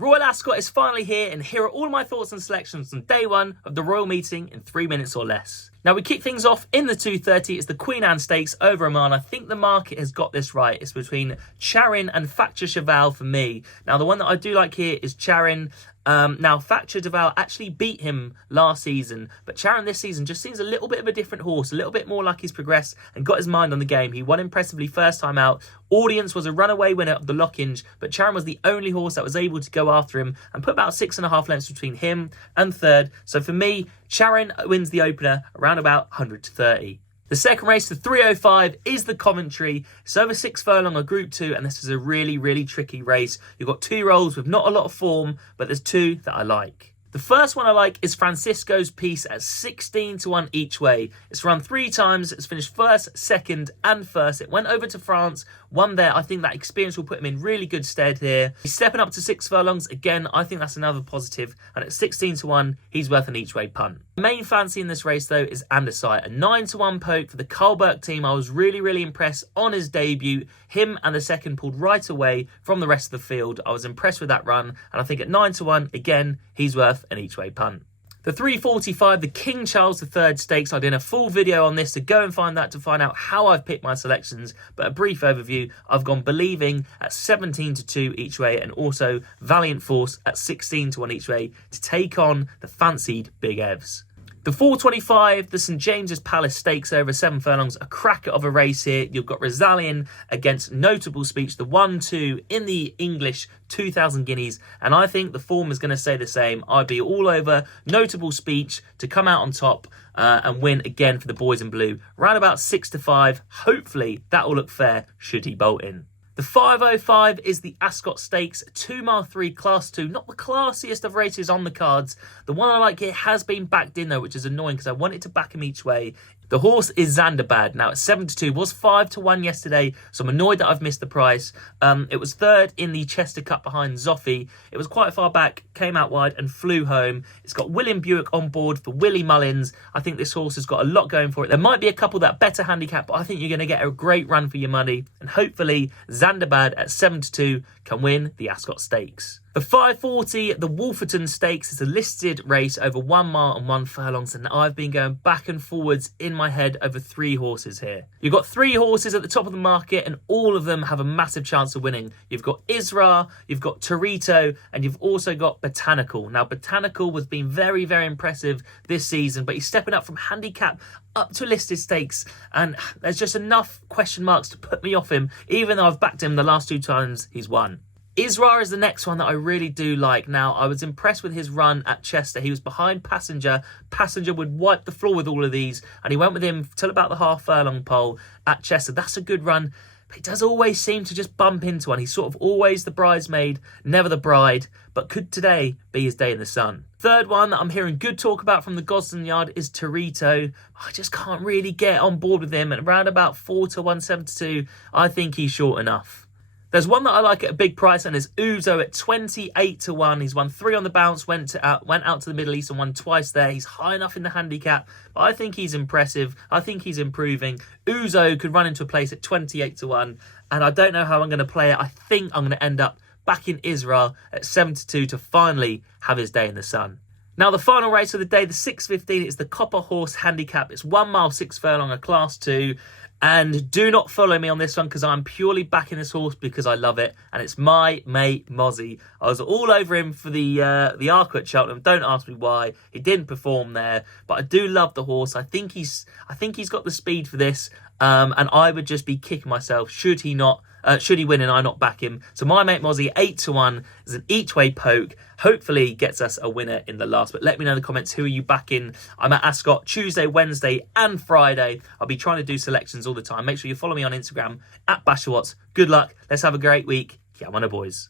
Royal Ascot is finally here, and here are all my thoughts and selections on day one of the Royal meeting in 3 minutes or less. Now, we kick things off in the 2:30. It's the Queen Anne Stakes over Oman. I think the market has got this right. It's between Charin and Facture Cheval for me. Now, the one that I do like here is Charin. Now, Facture Cheval actually beat him last season, but Charin this season just seems a little bit of a different horse, a little bit more like he's progressed and got his mind on the game. He won impressively first time out. Audience was a runaway winner of the Lockinge, but Charin was the only horse that was able to go after him and put about 6.5 lengths between him and third. So for me, Charin wins the opener around about 100-30. The second race, the 3:05, is the Coventry. It's over 6 furlong on Group 2, and this is a really, really tricky race. You've got 2 rolls with not a lot of form, but there's 2 that I like. The first one I like is Francisco's Piece at 16-1 each way. It's run 3 times. It's finished first, second, and first. It went over to France, won there. I think that experience will put him in really good stead here. He's stepping up to 6 furlongs. Again, I think that's another positive. And at 16-1, he's worth an each way punt. The main fancy in this race, though, is Andesite. A 9-1 poke for the Karlberg team. I was really, really impressed on his debut. Him and the second pulled right away from the rest of the field. I was impressed with that run. And I think at 9-1, again, he's worth an each way punt. The 3:45, the King Charles III Stakes. I did a full video on this, so go and find that to find out how I've picked my selections. But a brief overview, I've gone Believing at 17-2 each way, and also Valiant Force at 16-1 each way to take on the fancied Big Evs. The 4:25, the St James's Palace Stakes over 7 furlongs, a cracker of a race here. You've got Rosalian against Notable Speech, the 1-2 in the English 2,000 guineas, and I think the form is going to stay the same. I'd be all over Notable Speech to come out on top and win again for the boys in blue. Around about 6-5. Hopefully that will look fair should he bolt in. The 5:05 is the Ascot Stakes, 2 mile 3 class 2. Not the classiest of races on the cards. The one I like here has been backed in though, which is annoying because I wanted to back him each way. The horse is Zandabad. Now at 7-2, was 5-1 yesterday, so I'm annoyed that I've missed the price. It was third in the Chester Cup behind Zoffy. It was quite far back, came out wide and flew home. It's got William Buick on board for Willie Mullins. I think this horse has got a lot going for it. There might be a couple that better handicap, but I think you're going to get a great run for your money. And hopefully Zandabad at 7-2 can win the Ascot Stakes. The 5:40, the Wolferton Stakes, is a listed race over 1 mile and 1 furlongs, and I've been going back and forwards in my head over 3 horses here. You've got 3 horses at the top of the market, and all of them have a massive chance of winning. You've got Isra, you've got Torito, and you've also got Botanical. Now, Botanical has been very, very impressive this season, but he's stepping up from handicap up to listed stakes, and there's just enough question marks to put me off him, even though I've backed him the last 2 times he's won. Isra is the next one that I really do like. Now, I was impressed with his run at Chester. He was behind Passenger. Passenger would wipe the floor with all of these, and he went with him till about the half furlong pole at Chester. That's a good run, but he does always seem to just bump into one. He's sort of always the bridesmaid, never the bride, but could today be his day in the sun? Third one that I'm hearing good talk about from the Gosden Yard is Torito. I just can't really get on board with him, and around about 4-1, 7-2, I think he's short enough. There's one that I like at a big price, and there's Uzo at 28-1. He's won 3 on the bounce, went out to the Middle East and won twice there. He's high enough in the handicap, but I think he's impressive. I think he's improving. Uzo could run into a place at 28-1, and I don't know how I'm going to play it. I think I'm going to end up back in Israel at 7-2 to finally have his day in the sun. Now, the final race of the day, the 6:15, is the Copper Horse Handicap. It's 1 mile 6 furlong, a class 2. And do not follow me on this one because I'm purely backing this horse because I love it. And it's my mate Mozzie. I was all over him for the Arco at Cheltenham. Don't ask me why. He didn't perform there. But I do love the horse. I think he's got the speed for this. And I would just be kicking myself should he win and I not back him. So my mate Mozzie, 8-1, is an each way poke. Hopefully gets us a winner in the last. But let me know in the comments, who are you backing? I'm at Ascot Tuesday, Wednesday and Friday. I'll be trying to do selections all the time. Make sure you follow me on Instagram at Basherwatts. Good luck. Let's have a great week. Yeah, I'm on a boys.